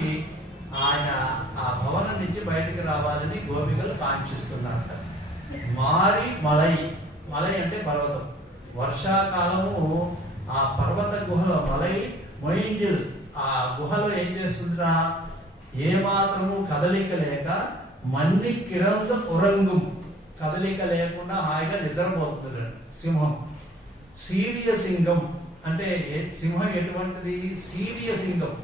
స్వామి ఆయన ఆ భవనం నుంచి బయటికి రావాలని గోపికలు కాంక్షిస్తున్నారట. మారి మలై, మలై అంటే పర్వతం. వర్షాకాలము ఆ పర్వత గుహలో మలై మొయింజిల్ ఆ గుహలో ఏం చేస్తుందిరా, ఏ మాత్రము కదలిక లేక మన్ని కిరంద ఉరంగం, కదలిక లేకుండా హాయిగా నిద్రపోతుంది సింహం. సీరియ సింగం అంటే సింహం ఎటువంటిది? సీరియ సింగం,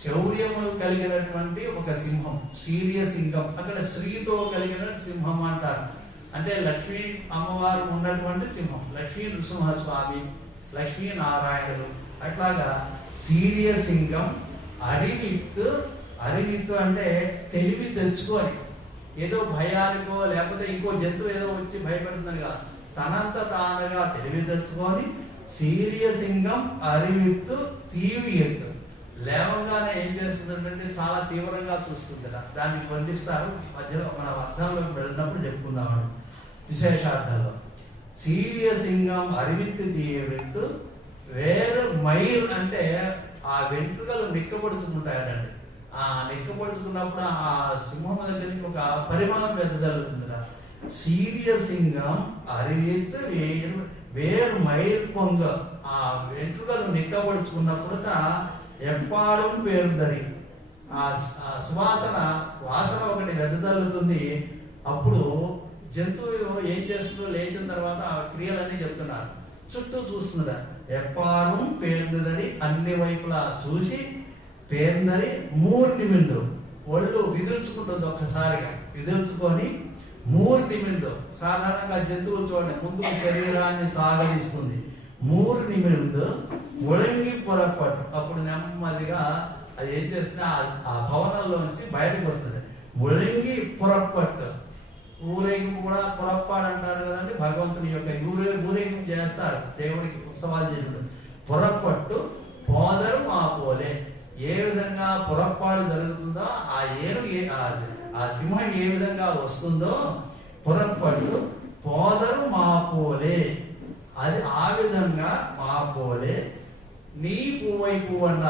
శౌర్యము కలిగినటువంటి ఒక సింహం. సీరియ సింగం అక్కడ స్త్రీతో కలిగిన సింహం అంటారు. అంటే లక్ష్మీ అమ్మవారు ఉన్నటువంటి సింహం, లక్ష్మీ నృసింహస్వామి, లక్ష్మీ నారాయణులు. అట్లాగా సీరియ సింగం అరివిత్తు. అరివిత్తు అంటే తెలివి తెచ్చుకొని, ఏదో భయానికో లేకపోతే ఇంకో జంతువు ఏదో వచ్చి భయపడుతుంది కాదు, తనంత తానుగా తెలివి తెచ్చుకొని సీరియ సింగం అరివిత్తు తీవి ఎత్తు. లేవంగానే ఏం చేస్తుందంటే చాలా తీవ్రంగా చూస్తుంది. దాన్ని బంధిస్తారు. మధ్యలో మన అర్థంలోకి వెళ్ళినప్పుడు చెప్పుకుందామని విశేషార్థంలో. సీరియ సింగం అరివిత్తు తీయవిత్తు వేరు మైల్ అంటే ఆ వెంట్రుకలు నిక్కబడుతుంటాయండి. ఆ నిక్కబడుతున్నప్పుడు ఆ సింహం దగ్గరికి ఒక పరిమాణం వెదజల్లుతుంది. సీరియ సింగం అరివిత్తు వేరు మైల్ పొంగ, ఆ వెంట్రుకలు నిక్కబడుచుకున్నప్పుడు ఎప్పాడం పేరుందని ఆ సువాసన వాసన ఒకటి వెదజల్లుతుంది. అప్పుడు జంతువు ఏం చేస్తుందో లేచిన తర్వాత ఆ క్రియలన్నీ చెప్తున్నారు. చుట్టూ చూస్తుందా, ఎప్పారం పేరుందని అన్ని వైపులా చూసి పేరుందని మూర్ని మిండు ఒళ్ళు విదుల్చుకుంటుంది. ఒక్కసారిగా విదుల్చుకొని మూర్ని మిండు. సాధారణంగా జంతువులు చూడండి, ముందు శరీరాన్ని సాగదీస్తుంది. మూర్ని మిండు ఒళంగి పొరపాటు. అప్పుడు నెమ్మదిగా అది ఏం చేస్తుంది, ఆ భవనంలోంచి బయటకు వస్తుంది. ఒళంగి పొరపాటు. ఊరేగింపు కూడా పొరపాటు అంటారు కదండి. భగవంతుని యొక్క ఊరేగింపు చేస్తారు, దేవుడికి ఉత్సవాలు చేసినప్పుడు. పొరపట్టు పోదరు మా పోలే. ఏ విధంగా పొరపాటు జరుగుతుందో ఆ ఆ సింహం ఏ విధంగా వస్తుందో పొరపట్టు పోదరు మా పోలే, అది ఆ విధంగా మా పోలే. నీ పువ్వై పువ్వన్న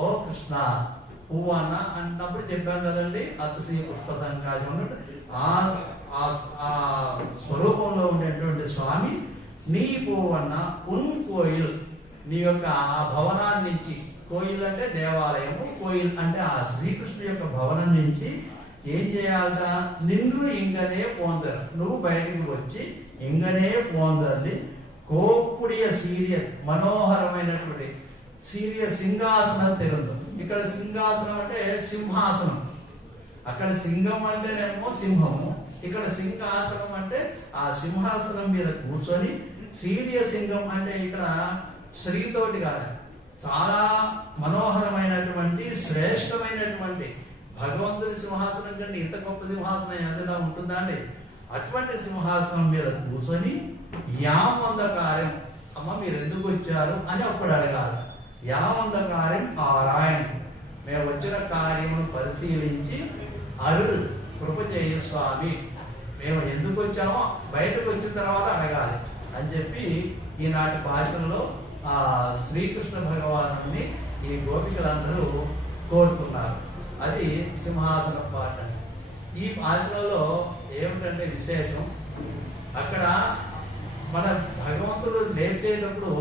ఓ కృష్ణ, పువ్వు అన్న అన్నప్పుడు చెప్పాను కదండి. అతసి పుష్పతంగా ఆ స్వరూపంలో ఉండేటువంటి స్వామి నీ పువ్వన్న ఉన్ కోయిల్, నీ యొక్క ఆ భవనాన్ని నుంచి, కోయిల్ అంటే దేవాలయము, కోయిల్ అంటే ఆ శ్రీకృష్ణుడి యొక్క భవనం నుంచి ఏం చేయాలరా, నిన్ను ఇంగనే పోందరు, నువ్వు బయటికి వచ్చి ఇంగనే పోందర్లి. కోప్పుడియ సీరియస్ మనోహరమైనటువంటి సీరియస్ సింహాసనం తెరుందు. ఇక్కడ సింహాసనం అంటే సింహాసనం, అక్కడ సింహం అంటేనేమో సింహము, ఇక్కడ సింహాసనం అంటే ఆ సింహాసనం మీద కూర్చొని. సీరియస్ సింహం అంటే ఇక్కడ శ్రీతోటి కాదు, చాలా మనోహరమైనటువంటి శ్రేష్టమైనటువంటి భగవంతుడి సింహాసనం కంటే ఇంత గొప్ప సింహాసనం ఏదైనా ఉంటుందా అండి? అటువంటి సింహాసనం మీద కూర్చొని యామంద కార్యం, అమ్మ మీరు ఎందుకు వచ్చారు అని అప్పుడు అడగాలి. యామంద కార్యం ఆరాయణ, మేము వచ్చిన కార్యమును పరిశీలించి అరుల్ కృప చేయ స్వామి, మేము ఎందుకు వచ్చామో బయటకు వచ్చిన తర్వాత అడగాలి అని చెప్పి ఈనాటి భాషల్లో ఆ శ్రీకృష్ణ భగవాను ఈ గోపికలందరూ కోరుతున్నారు. అది సింహాసన పాట. ఈ భాషలలో ఏమిటంటే విశేషం, అక్కడ మన భగవంతుడు నేర్చేటప్పుడు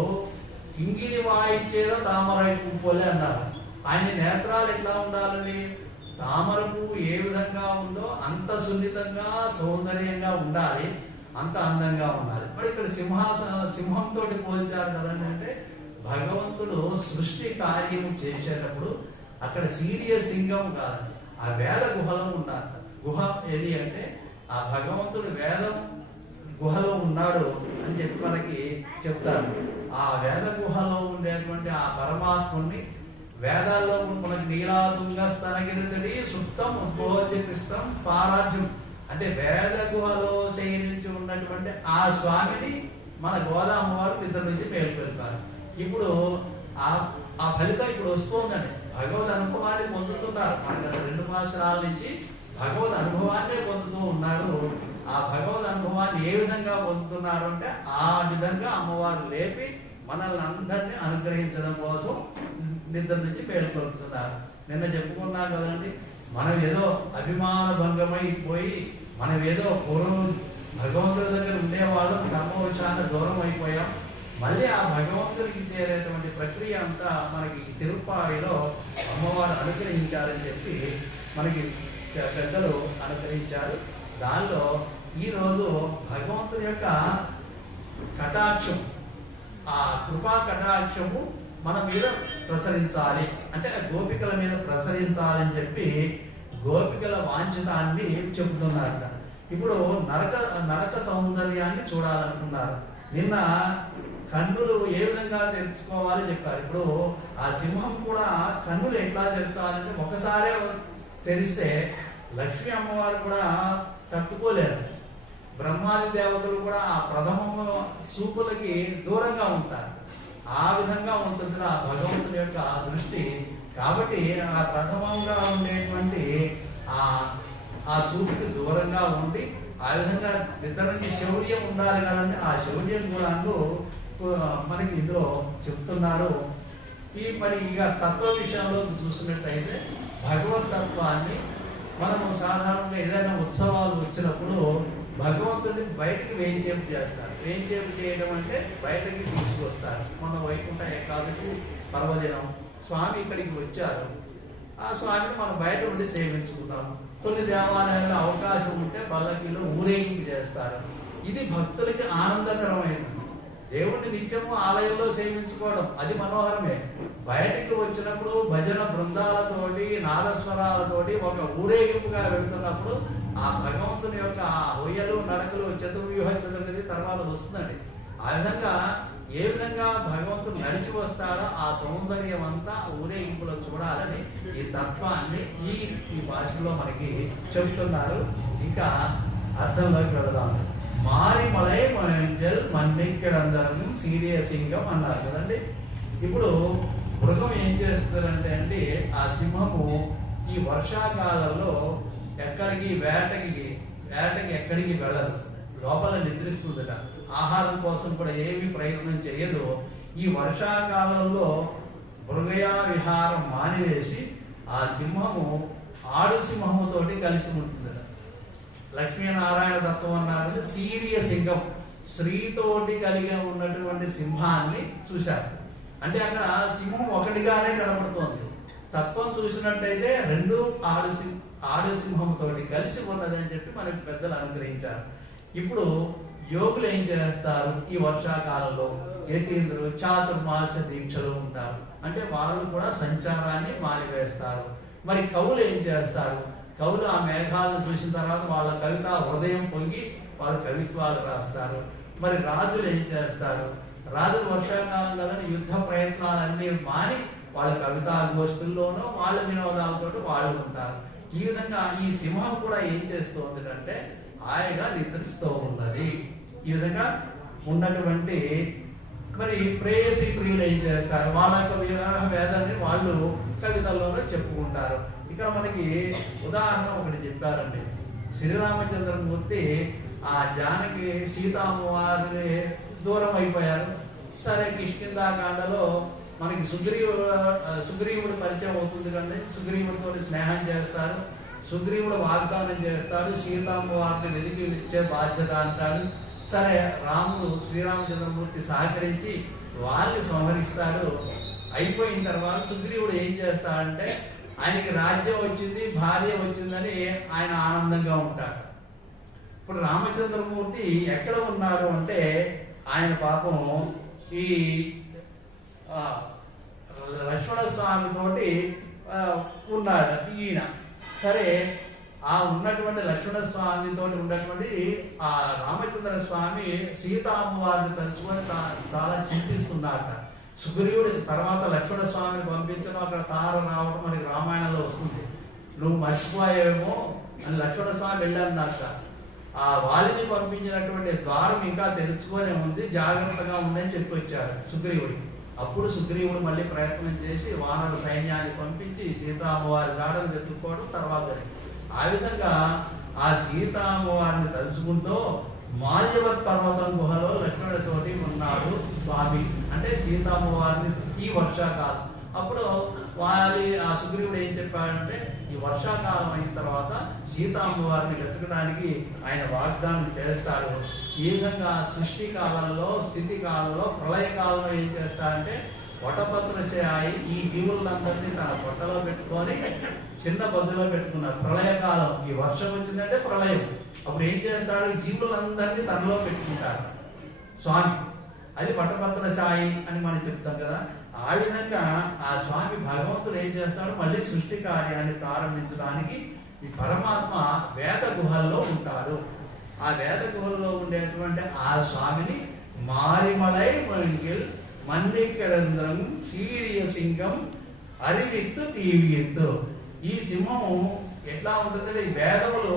కింగిని వాయించేదో తామరై పువ్వులే అన్నారు. ఆయన నేత్రాలు ఎట్లా ఉండాలని, తామర పువ్వు ఏ విధంగా ఉందో అంత సున్నితంగా సౌందర్యంగా ఉండాలి, అంత అందంగా ఉండాలి. మరి ఇక్కడ సింహంతో పోల్చారు కదండి. అంటే భగవంతుడు సృష్టి కార్యము చేసేటప్పుడు అక్కడ సీరియస్ సింగం కాదు, ఆ వేద గుహలో ఉండాలి. గుహ ఏది అంటే ఆ భగవంతుడు వేదం గుహలో ఉన్నాడు అని చెప్పి మనకి చెప్తారు. ఆ వేద గుహలో ఉండేటువంటి ఆ పరమాత్ముని వేదాల్లో మనకి నీలాతుంగ స్తనగిరితడి సుప్తం ఉద్భోజ్యకృష్టం పారాజ్యం అంటే వేద గుహలో శయనించి ఉన్నటువంటి ఆ స్వామిని మన గోదామ్మవారు నిద్ర నుంచి మేల్కొల్పారు. ఇప్పుడు ఆ ఫలితం ఇప్పుడు వస్తుందండి. భగవద్ అనుభవాన్ని పొందుతున్నారు. మనకు గత 2 సంవత్సరాల నుంచి భగవద్ అనుభవాన్నే పొందుతూ ఉన్నారు. ఆ భగవద్ అనుభవాన్ని ఏ విధంగా పొందుతున్నారు అంటే ఆ విధంగా అమ్మవారు లేపి మనల్ని అందరినీ అనుగ్రహించడం కోసం నిద్ర నుంచి మేల్కొల్పుతున్నారు. నిన్న చెప్పుకున్నాం కదండి. మనం ఏదో అభిమాన భంగమైపోయి మనం ఏదో పూర్వం భగవంతుడి దగ్గర ఉండేవాళ్ళం కర్మవశాన దూరం అయిపోయాం. మళ్ళీ ఆ భగవంతుడికి చేరేటువంటి ప్రక్రియ అంతా మనకి తిరుప్పాయిలో అమ్మవారు అనుగ్రహించారని చెప్పి మనకి పెద్దలు అనుగ్రహించారు. దానిలో ఈరోజు భగవంతుడి యొక్క కటాక్షం, ఆ కృపా కటాక్షము మన మీద ప్రసరించాలి అంటే గోపికల మీద ప్రసరించాలని చెప్పి గోపికల వాంఛితాన్ని చెబుతున్నారట. ఇప్పుడు నరక సౌందర్యాన్ని చూడాలనుకున్నారు. నిన్న కన్నులు ఏ విధంగా తెరుచుకోవాలి చెప్పారు. ఇప్పుడు ఆ సింహం కూడా కన్నులు ఎట్లా తెరచాలంటే ఒకసారే తెరిస్తే లక్ష్మీ అమ్మవారు కూడా తట్టుకోలేరు. బ్రహ్మాది దేవతలు కూడా ఆ ప్రథమ చూపులకి దూరంగా ఉంటారు. ఆ విధంగా ఉంటుంది ఆ భగవంతుని యొక్క దృష్టి. కాబట్టి ఆ ప్రథమంగా ఉండేటువంటి ఆ చూపుకి దూరంగా ఉండి ఆ విధంగా ఇతరునికి శౌర్యం ఉండాలి కదండి. ఆ శౌర్యం కూడా మనకి ఇందులో చెప్తున్నారు. మరి ఇక తత్వ విషయంలో చూసినట్టయితే భగవతత్వాన్ని మనము సాధారణంగా ఏదైనా ఉత్సవాలు వచ్చినప్పుడు భగవంతుడిని బయటికి వేయించేపు చేస్తారు. వేయించేపు చేయడం అంటే బయటకి తీసుకొస్తారు. మన వైకుంఠ ఏకాదశి పర్వదినం స్వామి ఇక్కడికి వచ్చారు. ఆ స్వామిని మనం బయట ఉండి సేవించుకుంటాం. కొన్ని దేవాలయాల్లో అవకాశం ఉంటే పల్లకీలో ఊరేగింపు చేస్తారు. ఇది భక్తులకి ఆనందకరమైనది. దేవుడిని నిత్యము ఆలయంలో సేవించుకోవడం అది మనోహరమే. బయటికి వచ్చినప్పుడు భజన బృందాలతోటి నాదస్వరాలతోటి ఒక ఊరేగింపుగా వెళ్తున్నప్పుడు ఆ భగవంతుని యొక్క ఆ హొయ్యలు నడకలు చతుర్వ్యూహ చతుర్గతి తర్వాత వస్తుందండి. ఆ విధంగా ఏ విధంగా భగవంతుడు నడిచి వస్తాడో ఆ సౌందర్యం అంతా ఊరేగింపులో చూడాలని ఈ తత్వాన్ని ఈ భాషలో మనకి చెబుతున్నారు. ఇంకా అర్థంలోకి వెళదాం. మారిమలై మంజల్ మన్నిక్కడందరం సీరియసింగం అన్నారు కదండి. ఇప్పుడు మృగం ఏం చేస్తారంటే అండి, ఆ సింహము ఈ వర్షాకాలంలో ఎక్కడికి వేటకి ఎక్కడికి వెళ్ళదు. లోపల నిద్రిస్తుందట. ఆహారం కోసం కూడా ఏమి ప్రయత్నం చేయదు. ఈ వర్షాకాలంలో మృగయా విహారం మానివేసి ఆ సింహము ఆడు సింహముతోటి కలిసి ఉంటుందట. లక్ష్మీనారాయణ తత్వం అన్నారు. సీరియ సింహం స్త్రీతోటి కలిగి ఉన్నటువంటి సింహాన్ని చూశారు. అంటే అక్కడ సింహం ఒకటిగానే కనపడుతోంది. తత్వం చూసినట్టయితే రెండు ఆడు సింహంతోటి కలిసి ఉన్నది అని చెప్పి మనకి పెద్దలు అనుగ్రహించారు. ఇప్పుడు యోగులు ఏం చేస్తారు, ఈ వర్షాకాలంలో యతీంద్రులు చాతుర్మాస దీక్షలో ఉంటారు. అంటే వాళ్ళు కూడా సంచారాన్ని మానివేస్తారు. మరి కవులు ఏం చేస్తారు, కవులు ఆ మేఘాలను చూసిన తర్వాత వాళ్ళ కవిత హృదయం పొంగి వాళ్ళు కవిత్వాలు రాస్తారు. మరి రాజులు ఏం చేస్తారు, రాజులు వర్షాకాలం కదని యుద్ధ ప్రయత్నాలన్నీ మాని వాళ్ళ కవితా గోష్ఠుల్లోనూ వాళ్ళ వినోదాలతో వాళ్ళు ఉంటారు. ఈ విధంగా ఈ సింహం కూడా ఏం చేస్తుంది అంటే హాయిగా నిద్రిస్తూ ఉన్నది. ఈ విధంగా ఉన్నటువంటి మరి ప్రేయసి ప్రియులు ఏం చేస్తారు, వాళ్ళ యొక్క విరహ వేదాన్ని వాళ్ళు కవితల్లోనూ చెప్పుకుంటారు. ఇక్కడ మనకి ఉదాహరణ ఒకటి చెప్పారండి. శ్రీరామచంద్రమూర్తి ఆ జానకి సీతామ్మవారిని దూరం అయిపోయారు. సరే కిష్కింధాకాండలో మనకి సుగ్రీవుడు పరిచయం అవుతుంది కండి. సుగ్రీవుడితో స్నేహం చేస్తారు. సుగ్రీవుడు వాగ్దానం చేస్తాడు, సీతామ్మవారిని వెతికి ఇచ్చే బాధ్యత అంటాడు. సరే రాముడు శ్రీరామచంద్రమూర్తి సహకరించి వాళ్ళని సంహరిస్తాడు. అయిపోయిన తర్వాత సుగ్రీవుడు ఏం చేస్తాడంటే ఆయనకి రాజ్యం వచ్చింది, భార్య వచ్చిందని ఆయన ఆనందంగా ఉంటాడు. ఇప్పుడు రామచంద్రమూర్తి ఎక్కడ ఉన్నారు అంటే ఆయన పాపం ఈ లక్ష్మణ స్వామి తోటి ఉన్నాడు ఈయన. సరే ఆ ఉన్నటువంటి లక్ష్మణ స్వామి తోటి ఉన్నటువంటి ఆ రామచంద్ర స్వామి సీతామ్మవారిని తలుచుకొని చాలా చింతిస్తున్నాడట. సుగ్రీవుడు తర్వాత లక్ష్మణ స్వామిని పంపించడం, అక్కడ తార రావడం మనకి రామాయణంలో వస్తుంది. నువ్వు మర్చిపోయావేమో అని లక్ష్మణ స్వామి వెళ్ళారన్నట. ఆ వాలిని పంపించినటువంటి ద్వారం ఇంకా తెరుచుకొనే ఉంది, జాగ్రత్తగా ఉందని చెప్పి వచ్చాడు సుగ్రీవుడికి. అప్పుడు సుగ్రీవుడు మళ్ళీ ప్రయత్నం చేసి వానర సైన్యాన్ని పంపించి సీతామ్మవారి గాడను వెతుక్కోవడం తర్వాత. ఆ విధంగా ఆ సీతామ్మవారిని తలుచుకుంటూ మాల్యవత్ పర్వతం గుహలో లక్ష్మణుడితోటి ఉన్నాడు స్వామి. అంటే సీతామ్మవారిని ఈ వర్షాకాలం అప్పుడు ఆ సుగ్రీవుడు ఏం చెప్పాడంటే ఈ వర్షాకాలం అయిన తర్వాత సీతా అమ్మవారిని వెతకడానికి ఆయన వాగ్దానం చేస్తాడు. ఈ విధంగా సృష్టి కాలంలో, స్థితి కాలంలో, ప్రళయ కాలంలో ఏం చేస్తాడంటే వటపత్రశాయి ఈ జీవులందరినీ తన పొట్టలో పెట్టుకొని చిన్న బొద్దులో పెట్టుకున్నారు. ప్రళయకాలం, ఈ వర్షం వచ్చిందంటే ప్రళయం. అప్పుడు ఏం చేస్తాడు, జీవులందరినీ తనలో పెట్టుకుంటాడు స్వామి. అది వటపత్రశాయి అని మనం చెప్తాం కదా. ఆ విధంగా ఆ స్వామి భగవంతుడు ఏం చేస్తాడు, మళ్ళీ సృష్టి కార్యాన్ని ప్రారంభించడానికి ఈ పరమాత్మ వేద గుహల్లో ఉంటాడు. ఆ వేద గుహల్లో ఉండేటువంటి ఆ స్వామిని మారిమలై మణికిల్ మన్నికరంధ్రం సీరియ సింహం అరివిత్తు తీవియత్తు. ఈ సింహము ఎట్లా ఉంటుందంటే, ఈ వేదములు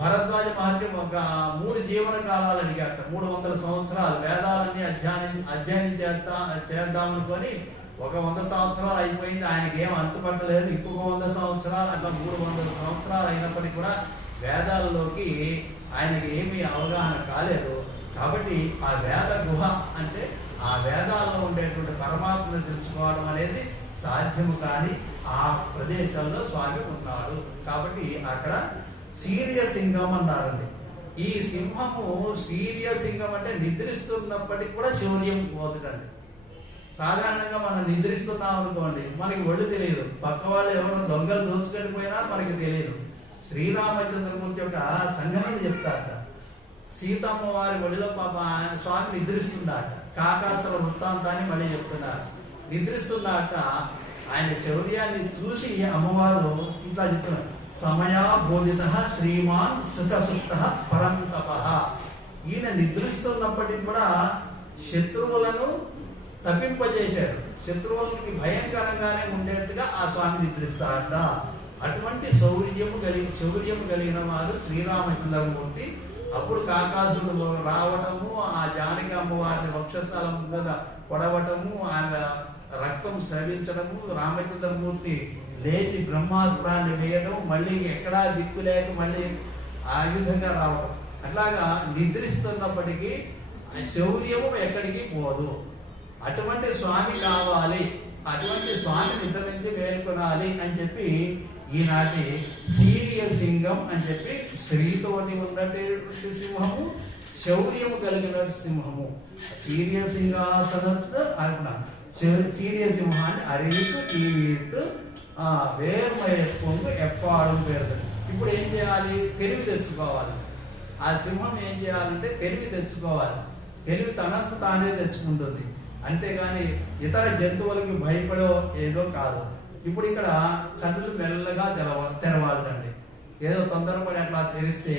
భరద్వాజ మహర్షి ఒక 3 జీవన కాలాలు అడిగాట. 300 సంవత్సరాలు వేదాలన్నీ అధ్యయనం చేద్దామనుకొని ఒక 100 సంవత్సరాలు అయిపోయింది. ఆయనకి ఏం అంతుపట్టలేదు. ఇంకొక 100 సంవత్సరాలు, అట్లా 300 సంవత్సరాలు అయినప్పటికీ కూడా వేదాల్లోకి ఆయనకి ఏమీ అవగాహన కాలేదు. కాబట్టి ఆ వేద గుహ అంటే ఆ వేదాల్లో ఉండేటువంటి పరమాత్మను తెలుసుకోవడం అనేది సాధ్యము కాని ఆ ప్రదేశంలో స్వామి ఉన్నాడు. కాబట్టి అక్కడ సీరియ సింహం అన్నారండి. ఈ సింహము సీరియ సింహం అంటే నిద్రిస్తున్నప్పటికీ కూడా శౌర్యం పోతుందండి. సాధారణంగా మనం నిద్రిస్తున్నాం అనుకోండి, మనకి ఒళ్ళు తెలియదు. పక్క వాళ్ళు ఎవరో దొంగలు దోచుకెళ్ళిపోయినా మనకి తెలియదు. శ్రీరామచంద్రమూర్తి యొక్క సంఘటన చెప్తారట. సీతమ్మ వారి ఒడిలో పాప స్వామి నిద్రిస్తున్నాట. కాకాసుర వృత్తాంతాన్ని మళ్ళీ చెప్తున్నారు. నిద్రిస్తున్నాట. ఆయన శౌర్యాన్ని చూసి అమ్మవారు ఇట్లా చెప్తున్నారు, సమయా బోధిత శ్రీమాన్ సుఖసుప్త పరంతప. ఈయన నిద్రిస్తున్నప్పటికీ కూడా శత్రువులను తప్పింపజేశాడు. శత్రువులకి భయంకరంగానే ఉండేట్టుగా ఆ స్వామి నిద్రిస్తాడట. అటువంటి శౌర్యము కలిగిన వారు శ్రీరామచంద్రమూర్తి. అప్పుడు కాకాసుడు రావటము, ఆ జానకి అమ్మవారిని వక్షస్థలం మీద పొడవటము, ఆమె రక్తం స్రవించడము, రామచంద్రమూర్తి లేచి బ్రహ్మాస్త్రాన్ని వేయడం, మళ్ళీ ఎక్కడా దిక్కు లేక మళ్ళీ ఆ విధంగా రావడం. అట్లాగా నిద్రిస్తున్నప్పటికీ శౌర్యము ఎక్కడికి పోదు. అటువంటి స్వామి కావాలి, అటువంటి స్వామి నిద్ర నుంచి మేల్కొనాలి అని చెప్పి ఈనాటి సీరియ సింహం అని చెప్పి శ్రీతోటి ఉన్నటువంటి సింహము, శౌర్యము కలిగిన సింహము. సీరియ సింహాసనతో అంటున్నాను. సీరియ సింహాన్ని అరివిత్తు తీవిత్తు వేర్మయత్వంకు ఎప్పాడం పేరు. ఇప్పుడు ఏం చేయాలి, తెలివి తెచ్చుకోవాలి. ఆ సింహం ఏం చేయాలంటే తెలివి తెచ్చుకోవాలి. తెలివి తనంత తానే తెచ్చుకుంటుంది, అంతేగాని ఇతర జంతువులకి భయపడో ఏదో కాదు. ఇప్పుడు ఇక్కడ కన్నులు మెల్లగా తెరవాలండి. ఏదో తొందరపడి అట్లా తెరిస్తే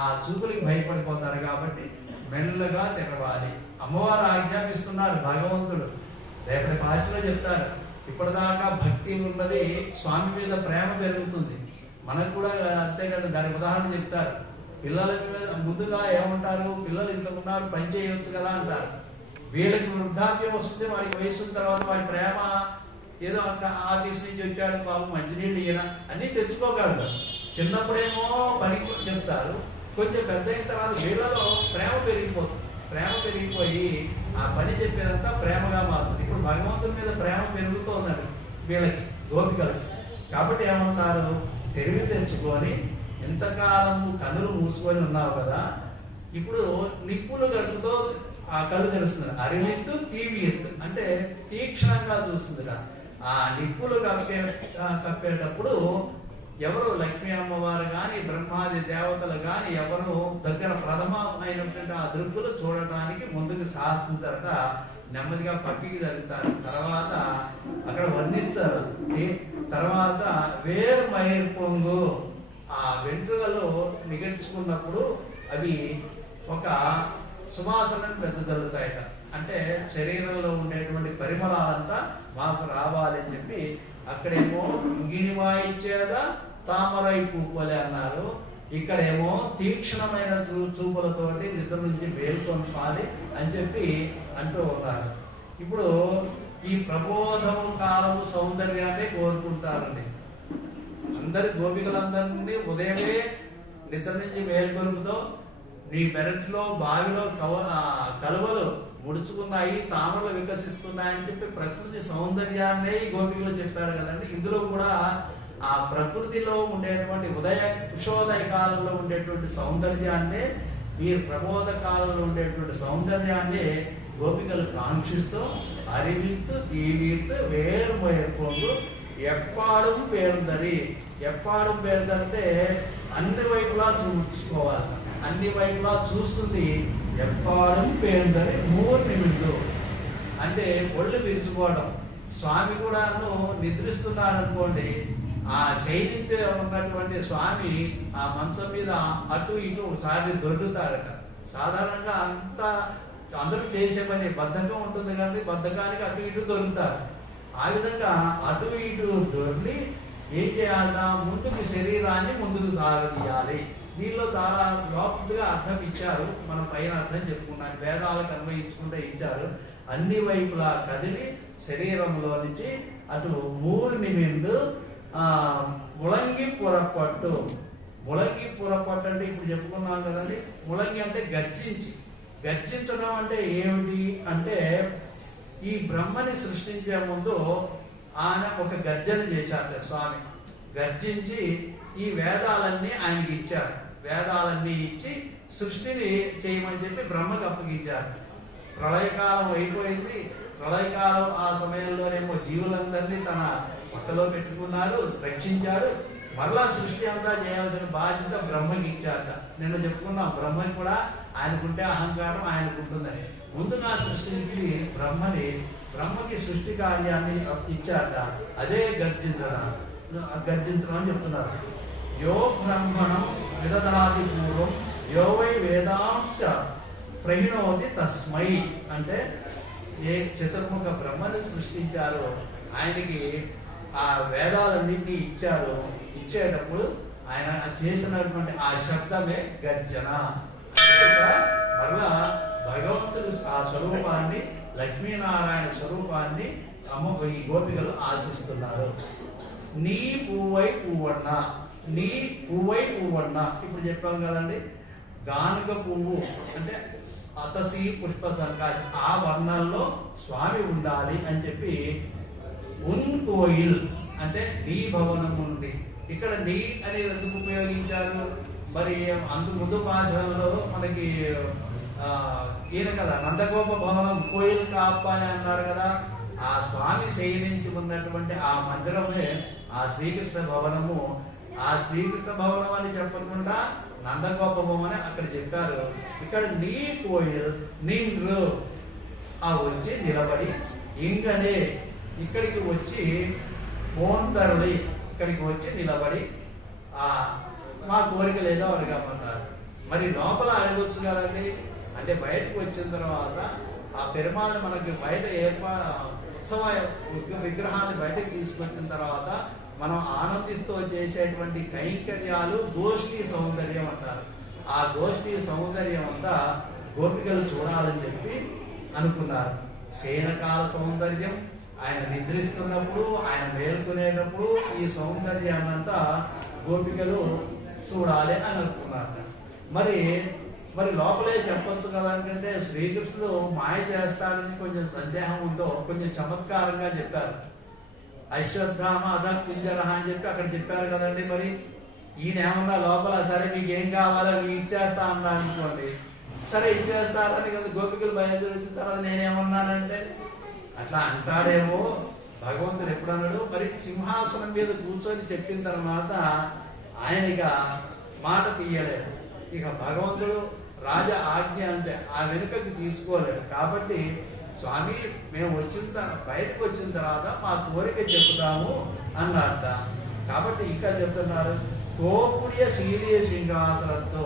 ఆ చూపులకి భయపడిపోతారు. కాబట్టి మెల్లగా తెరవాలి. అమ్మవారు ఆజ్ఞాపిస్తున్నారు భగవంతుడు. రేపటి భాషలో చెప్తారు, ఇప్పటిదాకా భక్తి ఉన్నది, స్వామి మీద ప్రేమ పెరుగుతుంది. మనకు కూడా అంతే కదా. దానికి ఉదాహరణ చెప్తారు. పిల్లల మీద ముందుగా ఏమంటారు, పిల్లలు ఇంత ఉన్నారు పని చేయవచ్చు కదా అంటారు. వీళ్ళకి వృద్ధాప్యం వస్తుంది, వాడికి వయసు తర్వాత వాడి ప్రేమ ఏదో ఆఫీస్ నుంచి వచ్చాడు బాబు మంచినీళ్ళు ఈయన అన్నీ తెచ్చుకోగలరు. చిన్నప్పుడేమో పని చెప్తారు, కొంచెం పెద్ద అయిన తర్వాత వీళ్ళలో ప్రేమ పెరిగిపోతుంది. ప్రేమ పెరిగిపోయి ఆ పని చెప్పేదంతా ప్రేమగా మారుతుంది. ఇప్పుడు భగవంతుని మీద ప్రేమ పెరుగుతోందండి వీళ్ళకి, గోపికలకి. కాబట్టి ఏమంటారు, తెలివి తెచ్చుకొని ఎంతకాలము కన్నులు మూసుకొని ఉన్నావు కదా, ఇప్పుడు నిప్పులు గట్టుతో ఆ కళ్ళు తెలుస్తుంది. అరివిత్తు తీవియత్తు అంటే తీక్షణంగా చూస్తుంది. ఆ నిప్పులు కప్పేటప్పుడు ఎవరు లక్ష్మీ అమ్మవారు కానీ బ్రహ్మాది దేవతలు కానీ ఎవరు దగ్గర ప్రథమమైనటువంటి ఆ దృక్కులు చూడటానికి ముందుకు సాహసించారట. నెమ్మదిగా పక్కికి జరుగుతారు. తర్వాత అక్కడ వర్ణిస్తారు. తర్వాత వేరు మైర్ పొంగు, ఆ వెంట్రుకలు నిగర్చుకున్నప్పుడు అవి ఒక సువాసనను వెదజల్లుతాయట. అంటే శరీరంలో ఉండేటువంటి పరిమళాలంతా మాకు రావాలని చెప్పి అక్కడేమో ఇంగిని వాయిచ్చేదా తామరై పూపలే అన్నారు. ఇక్కడేమో తీక్షణమైన చూపులతోటి నిద్ర నుంచి మేల్కొనపాలి అని చెప్పి అంటూ ఉన్నారు. ఇప్పుడు ఈ ప్రబోధము కాలము సౌందర్యాన్ని కోరుకుంటారండి. అందరి గోపికలందరినీ ఉదయమే నిద్ర నుంచి మేల్కొలుపుతో నీ పెరట్లో బావిలో కలువలు ముడుచుకున్నాయి, తామరలు వికసిస్తున్నాయని చెప్పి ప్రకృతి సౌందర్యాన్నే ఈ గోపికలు చెప్పారు కదండి. ఇందులో కూడా ఆ ప్రకృతిలో ఉండేటువంటి కుషోదయ కాలంలో ఉండేటువంటి సౌందర్యాన్నే, ఈ ప్రబోధ కాలంలో ఉండేటువంటి సౌందర్యాన్ని గోపికలు కాంక్షిస్తూ అరివిత్తు తీవిత్తు వేరు మేర్కొండు ఎప్పాడం పేరుందని. ఎప్పాడం పేరుందంటే అన్ని వైపులా చూసుకోవాలి, అన్ని వైపులా చూస్తుంది. ఎప్పాడం పేరుందని మూడు నిమిషులు అంటే ఒళ్ళు విరుచుకోవడం. స్వామి కూడాను నిద్రిస్తున్నాడు అనుకోండి, ఆ శైలించే ఉన్నటువంటి స్వామి ఆ మంచం మీద అటు ఇటు ఒకసారి దొర్లుతాడట. సాధారణంగా అందరూ చేసే పని బద్ధకం ఉంటుంది కానీ బద్ధకానికి అటు ఇటు దొరుకుతారు. ఆ విధంగా అటు ఇటు దొర్లి ఏం చేయాలన్న, ముందుకు శరీరాన్ని ముందుకు సాగదీయాలి. దీనిలో చాలా లోతుగా అర్థం ఇచ్చారు. మనం పైన అర్థం చెప్పుకున్నాం, వేదాలకు అన్వయించుకుంటే ఇచ్చారు. అన్ని వైపులా కదిలి శరీరంలో నుంచి అటు మూర్ని నిండు ముళంగి పురపట్టు. ముళంగి పురపట్టు అంటే ఇప్పుడు చెప్పుకున్నాం కదండి. ముళంగి అంటే గర్జించడం అంటే ఏమిటి అంటే, ఈ బ్రహ్మని సృష్టించే ముందు ఆయన ఒక గర్జన చేశారు స్వామి. గర్జించి ఈ వేదాలన్నీ ఆయనకి ఇచ్చారు. వేదాలన్నీ ఇచ్చి సృష్టిని చేయమని చెప్పి బ్రహ్మకు అప్పగించారు. ప్రళయకాలం అయిపోయింది. ప్రళయకాలం ఆ సమయంలోనేమో జీవులందరినీ తన పక్కలో పెట్టుకున్నాడు, రక్షించాడు. మరలా సృష్టి అంతా చేయాల్సిన బాధ్యత బ్రహ్మకి ఇచ్చారట. నిన్న చెప్పుకున్నాం, బ్రహ్మకి కూడా ఆయనకుంటే అహంకారం ఆయనకుంటుందని. ముందుగా సృష్టించి బ్రహ్మకి సృష్టి కార్యాన్ని ఇచ్చారట. అదే గర్జించడం అని చెప్తున్నారు. యో బ్రహ్మణం విదదాది పూర్వం యో వై వేదాంశ ప్రహిణోతి తస్మై అంటే, ఏ చతుర్ముఖ బ్రహ్మని సృష్టించారో ఆయనకి ఆ వేదాలన్నింటినీ ఇచ్చారు. ఇచ్చేటప్పుడు ఆయన చేసినటువంటి ఆ శబ్దమే గర్జన. మరలా భగవంతుడు ఆ స్వరూపాన్ని, లక్ష్మీనారాయణ స్వరూపాన్ని ఈ గోపికలు ఆశిస్తున్నారు. నీ పువ్వై పువ్వన్న, నీ పువ్వై పువ్వన్న. ఇప్పుడు చెప్పాం కదండి, గానుగ పువ్వు అంటే అతసి పుష్ప సంకాశ, ఆ వర్ణంలో స్వామి ఉండాలి అని చెప్పి ఉన్ కోయిల్ అంటే నీ భవనం ఉంది. ఇక్కడ నీ అనేది ఎందుకు ఉపయోగించారు? మరి అంతకు ముందు భాషలో మనకి ఈయన కదా నందగోప భవనం కోయిల్ కాప్ప అని అన్నారు కదా. ఆ స్వామి శయనించి ఉన్నటువంటి ఆ మందిరమే ఆ శ్రీకృష్ణ భవనము. ఆ శ్రీకృష్ణ భవనం అని చెప్పకుండా నందగోప భవనం అక్కడ చెప్పారు. ఇక్కడ నీ కోయిల్ నిండ్రు ఆ వచ్చి నిలబడి ఇంగనే ఇక్కడికి వచ్చి మోందరుడి ఇక్కడికి వచ్చి నిలబడి మా కోరిక లేదో అడగమన్నారు. మరి లోపల అడగొచ్చు కదండి. అంటే బయటకు వచ్చిన తర్వాత ఆ పెరుమాళ్ మనకి బయట ఉత్సవ విగ్రహాన్ని బయటకు తీసుకొచ్చిన తర్వాత మనం ఆనందిస్తూ చేసేటువంటి కైంకర్యాలు గోష్ఠీ సౌందర్యం అంటారు. ఆ గోష్ఠీ సౌందర్యం అంతా గోపికలు చూడాలని చెప్పి అనుకున్నారు. శయనకాల సౌందర్యం, ఆయన నిద్రిస్తున్నప్పుడు, ఆయన మేల్కొనేటప్పుడు ఈ సౌందర్యాన్నంతా గోపికలు చూడాలి అని అనుకున్నారు. మరి లోపలే చెప్పొచ్చు కదా. ఎందుకంటే శ్రీకృష్ణుడు మాయ చేస్తాడని కొంచెం సందేహం ఉందో కొంచెం చమత్కారంగా చెప్పారు. అశ్వత్థామ అధ కుంజరహ అని చెప్పి అక్కడ చెప్పారు కదండి. మరి ఈయన ఏమన్నా లోపల సరే మీకు ఏం కావాలో మీకు ఇచ్చేస్తా అన్నా అనుకోండి, సరే ఇచ్చేస్తారని కదా గోపికలు బయలుదేరిన తర్వాత నేనేమన్నానంటే అట్లా అంటాడేమో భగవంతుడు. ఎప్పుడు అన్నాడు? మరి సింహాసనం మీద కూర్చొని చెప్పిన తర్వాత ఆయన ఇక మాట తీయలేడు. ఇక భగవంతుడు రాజ ఆజ్ఞ అంతే, ఆ వెనుకకి తీసుకోలేడు. కాబట్టి స్వామి మేము బయటకు వచ్చిన తర్వాత మా కోరిక చెప్తాము అన్నట్ట. కాబట్టి ఇంకా చెప్తున్నారు, కోపుడియ సీరియ సింహాసనంతో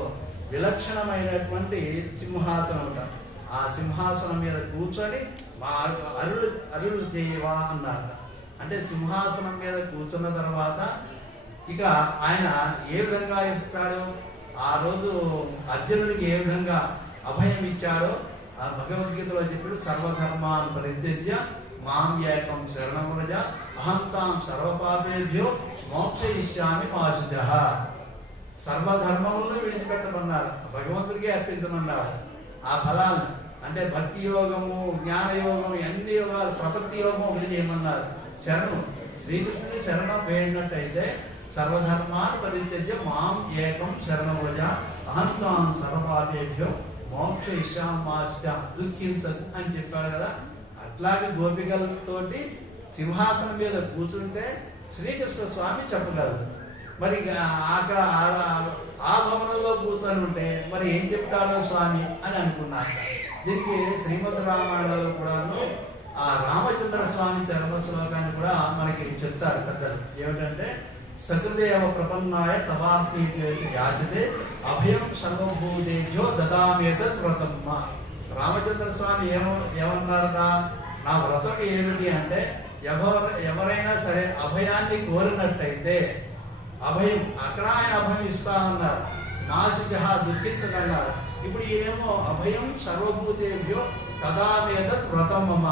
విలక్షణమైనటువంటి సింహాసనం. ఆ సింహాసనం మీద కూర్చొని మా అరులు చేయవా అన్నారు. అంటే సింహాసనం మీద కూర్చున్న తర్వాత ఇక ఆయన ఏ విధంగా చెప్తాడు, ఆ రోజు అర్జునుడికి ఏ విధంగా అభయం ఇచ్చాడో ఆ భగవద్గీతలో చెప్పాడు. సర్వధర్మాన్ పరిత్యజ్య మాం ఏకం శరణం వ్రజ అహంతాం సర్వపాపేభ్యో మోక్షయిష్యామి మా శుచః. సర్వధర్మములను విడిచిపెట్టమన్నారు, భగవంతుడికి అర్పించమన్నారు ఆ ఫలాలను. అంటే భక్తి యోగము, జ్ఞాన యోగం, అన్ని యోగాలు, ప్రపత్తి యోగం ఒకటి చేయమన్నారు. శరణం, శ్రీకృష్ణుని శరణం వేడినట్టయితే సర్వధర్మాన్ని పరిత్యజ్య మాం ఏకం శరణం వ్రజ అహంతాం సర్వపాపేభ్యో మోక్షయిష్యామాశ్చ దుఃఖించదు అని చెప్పాడు కదా. అట్లాగే గోపికలతోటి సింహాసనం మీద కూర్చుంటే శ్రీకృష్ణ స్వామి చెప్పగలరు. మరి అక్కడ ఆ భవనంలో కూర్చొని ఉంటే మరి ఏం చెప్తాడో స్వామి అని అనుకున్నారు. దీనికి శ్రీమద్ రామాయణంలో కూడాను ఆ రామచంద్ర స్వామి చరమ శ్లోకాన్ని కూడా మనకి చెప్తారు పెద్దలు. ఏమిటంటే సకృదేవ ప్రపన్నాయ తవాస్మి యాచతే అభయం సర్వభూతేభ్యో దదామేతత్ వ్రతమ్మ. రామచంద్ర స్వామి ఏమన్నారట, నా వ్రతం ఏమిటి అంటే ఎవరైనా సరే అభయాన్ని కోరినట్టయితే అభయం, అక్కడ ఆయన అభయం ఇస్తామన్నారు. నాశిక దుఃఖించదన్నారు. ఇప్పుడు ఈయనేమో అభయం సర్వభూతేభ్యో తదామేతత్ వ్రతమ్మ,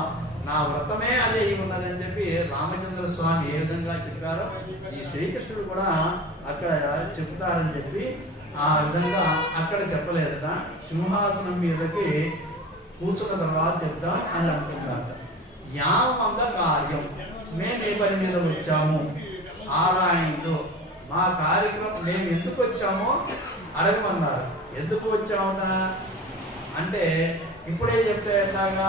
నా వ్రతమే అదే ఉన్నదని చెప్పి రామచంద్ర స్వామి ఏ విధంగా చెప్పారో ఈ శ్రీకృష్ణుడు కూడా అక్కడ చెప్తారని చెప్పి ఆ విధంగా అక్కడ చెప్పలేదట. సింహాసనం మీదకి కూర్చున్న తర్వాత చెప్తాం అని అనుకుంటారట. యామంద కార్యం, మేము ఏ పని మీద వచ్చాము ఆరాయిందో, మా కార్యక్రమం మేము ఎందుకు వచ్చామో అడగమన్నారు. ఎందుకు వచ్చామట అంటే ఇప్పుడే చెప్తే ఎట్లాగా,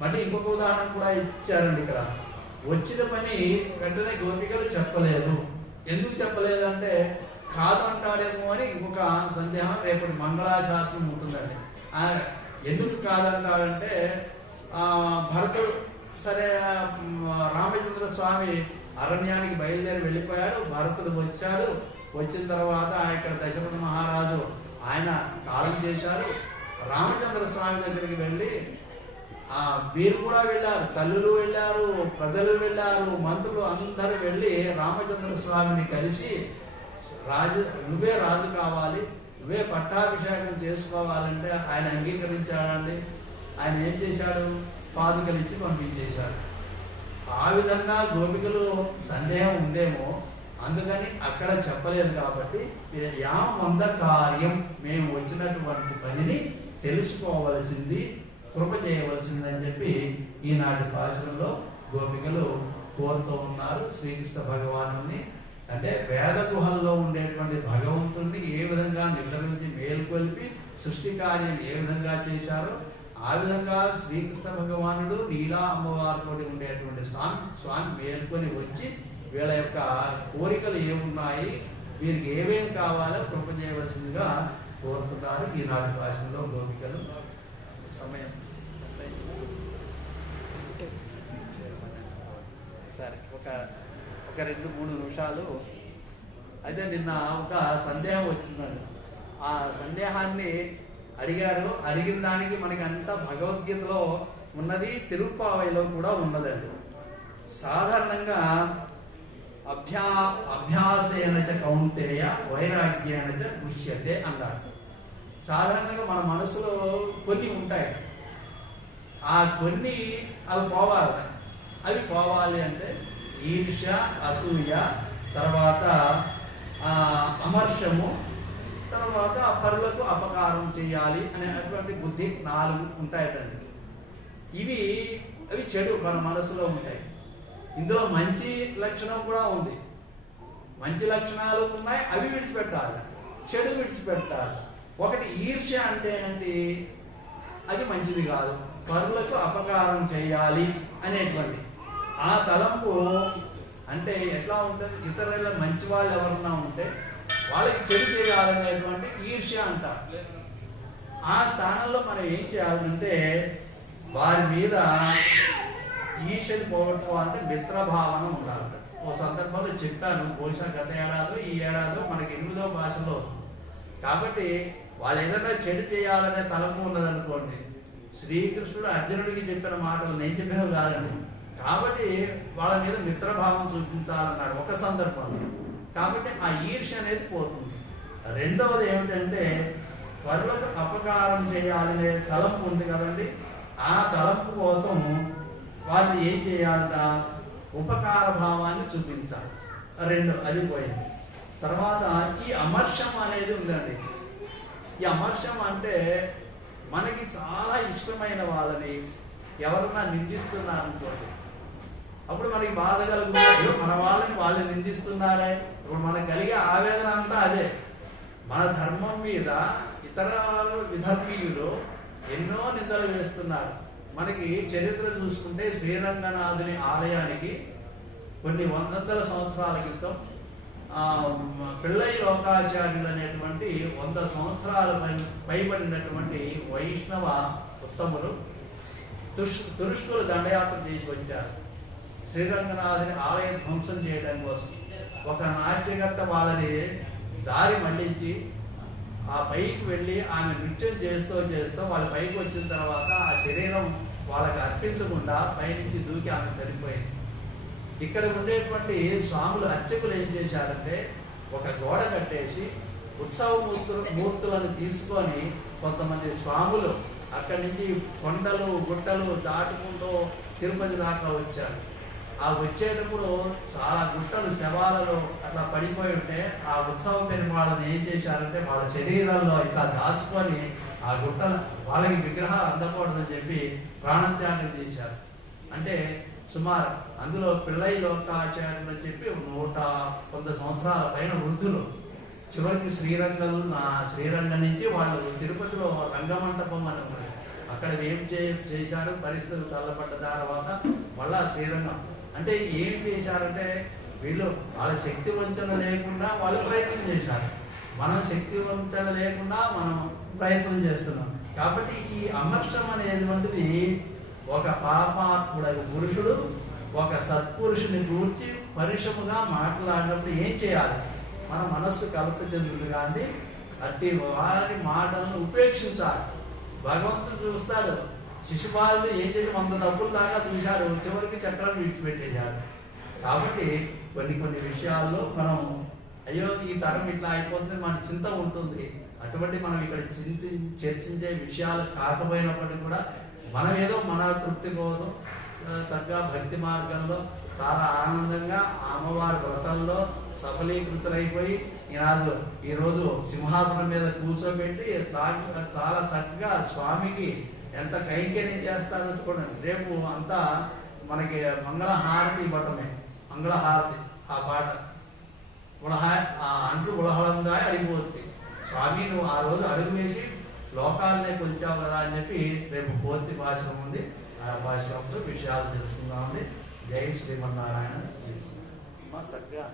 మళ్ళీ ఇంకొక ఉదాహరణ కూడా ఇచ్చారండి. ఇక్కడ వచ్చిన పని వెంటనే గోపికలు చెప్పలేదు. ఎందుకు చెప్పలేదు అంటే కాదంటాడేమో అని ఇంకొక సందేహం రేపటి మంగళాశాసనం ఉంటుందండి. ఎందుకు కాదంటాడంటే భరతుడు సరే రామచంద్ర స్వామి అరణ్యానికి బయలుదేరి వెళ్ళిపోయాడు. భరతుడు వచ్చాడు. వచ్చిన తర్వాత ఇక్కడ దశరథ మహారాజు ఆయన కాలం చేశారు. రామచంద్ర స్వామి దగ్గరికి వెళ్ళి వీరు కూడా వెళ్ళారు, తల్లులు వెళ్ళారు, ప్రజలు వెళ్ళారు, మంత్రులు అందరూ వెళ్ళి రామచంద్ర స్వామిని కలిసి నువ్వే రాజు కావాలి, నువ్వే పట్టాభిషేకం చేసుకోవాలంటే ఆయన అంగీకరించాడండి. ఆయన ఏం చేశాడు, పాదుకలు ఇచ్చి పంపించేశాడు. ఆ విధంగా గోపికలు సందేహం ఉందేమో అందుకని అక్కడ చెప్పలేదు. కాబట్టి యామంద కార్యం, మేము వచ్చినటువంటి పనిని తెలుసుకోవలసింది, కృప చేయవలసింది అని చెప్పి ఈనాటి భాషలో గోపికలు కోరుతూ ఉన్నారు శ్రీకృష్ణ భగవానుని. అంటే వేద గుహల్లో ఉండేటువంటి భగవంతుణ్ణి ఏ విధంగా నిర్లభించి మేల్కొల్పి సృష్టి కార్యం ఏ విధంగా చేశారో ఆ విధంగా శ్రీకృష్ణ భగవానుడు నీలా అమ్మవారితో ఉండేటువంటి స్వామి మేల్కొని వచ్చి వీళ్ళ యొక్క కోరికలు ఏమున్నాయి, వీరికి ఏమేమి కావాలో కృప చేయవలసిందిగా కోరుతున్నారు ఈనాటి భాషలో గోపికలు. సమయం సరే, ఒక 2-3 నిమిషాలు. అయితే నిన్న ఒక సందేహం వచ్చిందండి. ఆ సందేహాన్ని అడిగారు. అడిగిన దానికి మనకి అంతా భగవద్గీతలో ఉన్నది, తిరుప్పావైలో కూడా ఉన్నదండి. సాధారణంగా అభ్యాసేన చ కౌంతేయ వైరాగ్యేన చ పుష్యతే అన్నాడు. సాధారణంగా మన మనసులో కొన్ని ఉంటాయి. ఆ కొన్ని అవి పోవాలి. అవి పోవాలి అంటే ఈర్ష్య, అసూయ, తర్వాత అమర్షము, తర్వాత పరులకు అపకారం చేయాలి అనేటువంటి బుద్ధి 4 ఉంటాయటండి. అవి చెడు మన మనసులో ఉంటాయి. ఇందులో మంచి లక్షణం కూడా ఉంది. మంచి లక్షణాలు ఉన్నాయి, అవి విడిచిపెట్టాలి, చెడు విడిచిపెట్టాలి. ఒకటి ఈర్ష్య అంటే ఏంటి, అది మంచిది కాదు, పరులకు అపకారం చేయాలి అనేటువంటి ఆ తలంపు. అంటే ఎట్లా ఉంటుంది, ఇతరుల మంచి వాళ్ళు ఎవరన్నా ఉంటే వాళ్ళకి చెడు చేయాలనేటువంటి ఈర్ష్య అంటారు. ఆ స్థానంలో మనం ఏం చేయాలంటే వారి మీద ఈర్ష్యని పోగొట్టుకోవాలంటే మిత్రభావన ఉండాలి. ఓ సందర్భంలో చెప్పాను, బహుశా గత ఏడాదో ఈ ఏడాదో మనకి 8వ భాషలో వస్తుంది. కాబట్టి వాళ్ళు ఏదైనా చెడు చేయాలనే తలంపు ఉన్నదనుకోండి, శ్రీకృష్ణుడు అర్జునుడికి చెప్పిన మాటలు నేను చెప్పినవి కాదండి. కాబట్టి వాళ్ళ మీద మిత్రభావం చూపించాలన్నాడు ఒక సందర్భంలో. కాబట్టి ఆ ఈర్ష్య అనేది పోతుంది. రెండవది ఏమిటంటే పరులకు అపకారం చేయాలనే తలంపు ఉంది కదండి. ఆ తలంపు కోసం వాళ్ళు ఏం చేయాలంట, ఉపకార భావాన్ని చూపించాలి. అది పోయింది. తర్వాత ఈ అమర్షం అనేది ఉందండి. ఈ అమర్షం అంటే మనకి చాలా ఇష్టమైన వాళ్ళని ఎవరన్నా నిందిస్తున్నారనుకోండి, అప్పుడు మనకి బాధ కలుగుతుంది. అయ్యో మన వాళ్ళని వాళ్ళు నిందిస్తున్నారే. ఇప్పుడు మనకు కలిగే ఆవేదన అంతా అదే. మన ధర్మం మీద ఇతర విధర్మీయులు ఎన్నో నిందలు వేస్తున్నారు. మనకి చరిత్ర చూసుకుంటే శ్రీరంగనాథుని ఆలయానికి కొన్ని వందల సంవత్సరాల క్రితం పిళ్ళై లోకాచార్యులు అనేటువంటి 100 సంవత్సరాల పైబడినటువంటి వైష్ణవ ఉత్తములు తురుష్కులు దండయాత్ర చేసి వచ్చారు శ్రీరంగనాథుని ఆలయ ధ్వంసం చేయడం కోసం. ఒక నాట్యకర్త వాళ్ళని దారి మళ్లించి ఆ పైకి వెళ్ళి ఆమె నృత్యం చేస్తూ వాళ్ళ పైకి వచ్చిన తర్వాత ఆ శరీరం వాళ్ళకి అర్పించకుండా పైనుంచి దూకి ఆమె చనిపోయింది. ఇక్కడ ఉండేటువంటి స్వాములు అర్చకులు ఏం చేశారంటే ఒక గోడ కట్టేసి ఉత్సవ మూర్తులను తీసుకొని కొంతమంది స్వాములు అక్కడి నుంచి కొండలు గుట్టలు దాటుకుంటూ తిరుపతి దాకా వచ్చారు. ఆ వచ్చేటప్పుడు చాలా గుట్టలు శవాలలో అట్లా పడిపోయి ఉంటే ఆ ఉత్సవ పెరుమాళ్ళని ఏం చేశారంటే వాళ్ళ శరీరాల్లో ఇట్లా దాచుకొని ఆ గుట్టలు వాళ్ళకి విగ్రహాలు అందకూడదని చెప్పి ప్రాణత్యాగం చేశారు. అంటే సుమారు అందులో పిళ్ళై లోకాచార్యులు అని చెప్పి 100 సంవత్సరాల పైన వృద్ధులు చివరికి శ్రీరంగం నుంచి వాళ్ళు తిరుపతిలో రంగమంటపం అని ఉన్నారు. అక్కడ ఏం చేశారు, పరిస్థితులు చల్లబడ్డ తర్వాత మళ్ళా శ్రీరంగం. అంటే ఏం చేశారంటే వీళ్ళు వాళ్ళ శక్తి వంచన లేకుండా వాళ్ళు ప్రయత్నం చేశారు. మనం శక్తి వంచన లేకుండా మనం ప్రయత్నం చేస్తున్నాం. కాబట్టి ఈ అమర్షం అనేటువంటిది ఒక పాపాత్ముడైన పురుషుడు ఒక సత్పురుషుని గూర్చి పరిశ్రమగా మాట్లాడినప్పుడు ఏం చేయాలి? మన మనస్సు కలత చెందుతుంది కానీ అట్టి వారి మాటలను ఉపేక్షించాలి. భగవంతుడు చూస్తాడు. శిశుపాలుడు ఏం చేసి 100 డబ్బులు దాకా చూశాడు, చివరికి చక్రం విడిచిపెట్టేశాడు. కాబట్టి కొన్ని విషయాల్లో మనం అయ్యో ఈ తరం ఇట్లా అయిపోతుంది మన చింత ఉంటుంది. అటువంటి మనం ఇక్కడ చర్చించే విషయాలు కాకపోయినప్పటికీ కూడా మనం ఏదో మన తృప్తి కోసం చక్కగా భక్తి మార్గంలో చాలా ఆనందంగా అమ్మవారి వ్రతంలో సఫలీకృతులైపోయి ఈరోజు సింహాసనం మీద కూర్చోబెట్టి చాలా చక్కగా స్వామికి ఎంత కైంకర్యం చేస్తారో చూడండి. రేపు అంతా మనకి మంగళహారతి ఇవ్వటమే. మంగళహారతి ఆ పాట అంటూ ఉలహలంగా అడిగిపోతుంది. స్వామి నువ్వు ఆ రోజు అడుగు వేసి లోకాలనే కొలిచావు కదా అని చెప్పి రేపు పూర్తి భాషణం ఉంది. ఆ భాషలో విషయాలు తెలుసుకుందామండి. జై శ్రీమన్నారాయణ. చక్కగా